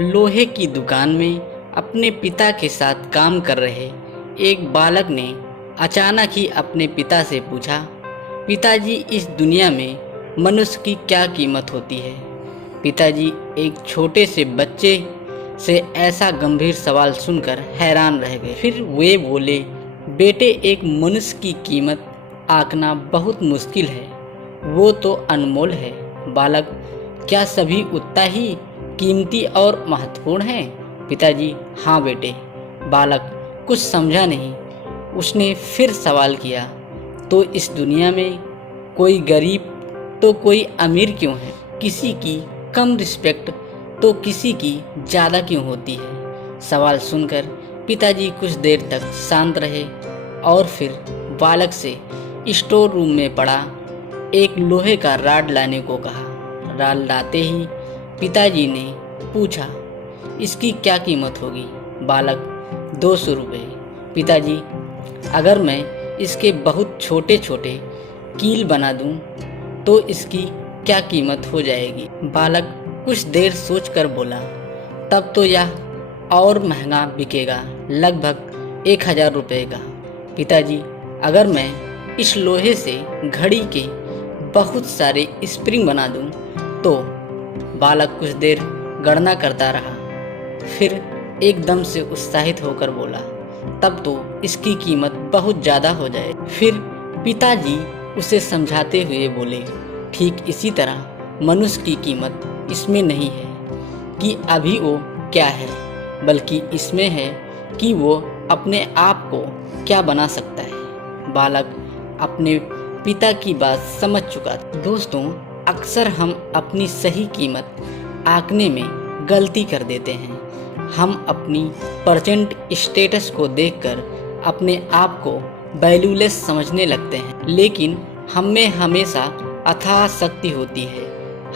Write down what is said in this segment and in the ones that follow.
लोहे की दुकान में अपने पिता के साथ काम कर रहे एक बालक ने अचानक ही अपने पिता से पूछा, पिताजी, इस दुनिया में मनुष्य की क्या कीमत होती है? पिताजी एक छोटे से बच्चे से ऐसा गंभीर सवाल सुनकर हैरान रह गए। फिर वे बोले, बेटे, एक मनुष्य की कीमत आंकना बहुत मुश्किल है, वो तो अनमोल है। बालक, क्या सभी उतना ही कीमती और महत्वपूर्ण है? पिताजी, हाँ बेटे। बालक कुछ समझा नहीं। उसने फिर सवाल किया, तो इस दुनिया में कोई गरीब तो कोई अमीर क्यों है? किसी की कम रिस्पेक्ट तो किसी की ज़्यादा क्यों होती है? सवाल सुनकर पिताजी कुछ देर तक शांत रहे और फिर बालक से स्टोर रूम में पड़ा एक लोहे का राड लाने को कहा। राड लाते ही पिताजी ने पूछा, इसकी क्या कीमत होगी? बालक, 200 रुपये। पिताजी, अगर मैं इसके बहुत छोटे छोटे कील बना दूं तो इसकी क्या कीमत हो जाएगी? बालक कुछ देर सोचकर बोला, तब तो यह और महंगा बिकेगा, लगभग 1000 रुपये का। पिताजी, अगर मैं इस लोहे से घड़ी के बहुत सारे स्प्रिंग बना दूं तो? बालक कुछ देर गणना करता रहा, फिर एकदम से उत्साहित होकर बोला, तब तो इसकी कीमत बहुत ज़्यादा हो जाए। फिर पिताजी उसे समझाते हुए बोले, ठीक इसी तरह मनुष्य की कीमत इसमें नहीं है कि अभी वो क्या है, बल्कि इसमें है कि वो अपने आप को क्या बना सकता है। बालक अपने पिता की बात समझ चुका था। दोस्तों, अक्सर हम अपनी सही कीमत आंकने में गलती कर देते हैं। हम अपनी प्रेजेंट स्टेटस को देखकर अपने आप को वैल्यूलेस समझने लगते हैं, लेकिन हम में हमेशा अथाह शक्ति होती है।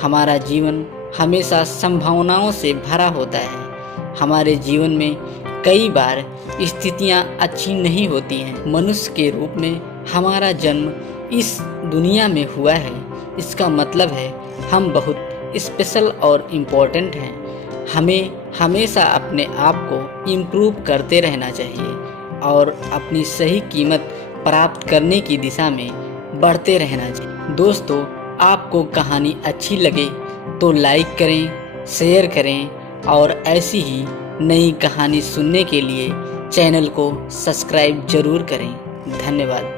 हमारा जीवन हमेशा संभावनाओं से भरा होता है। हमारे जीवन में कई बार स्थितियां अच्छी नहीं होती हैं। मनुष्य के रूप में हमारा जन्म इस दुनिया में हुआ है, इसका मतलब है हम बहुत स्पेशल और इम्पोर्टेंट हैं। हमें हमेशा अपने आप को इम्प्रूव करते रहना चाहिए और अपनी सही कीमत प्राप्त करने की दिशा में बढ़ते रहना चाहिए। दोस्तों, आपको कहानी अच्छी लगे तो लाइक करें, शेयर करें और ऐसी ही नई कहानी सुनने के लिए चैनल को सब्सक्राइब जरूर करें। धन्यवाद।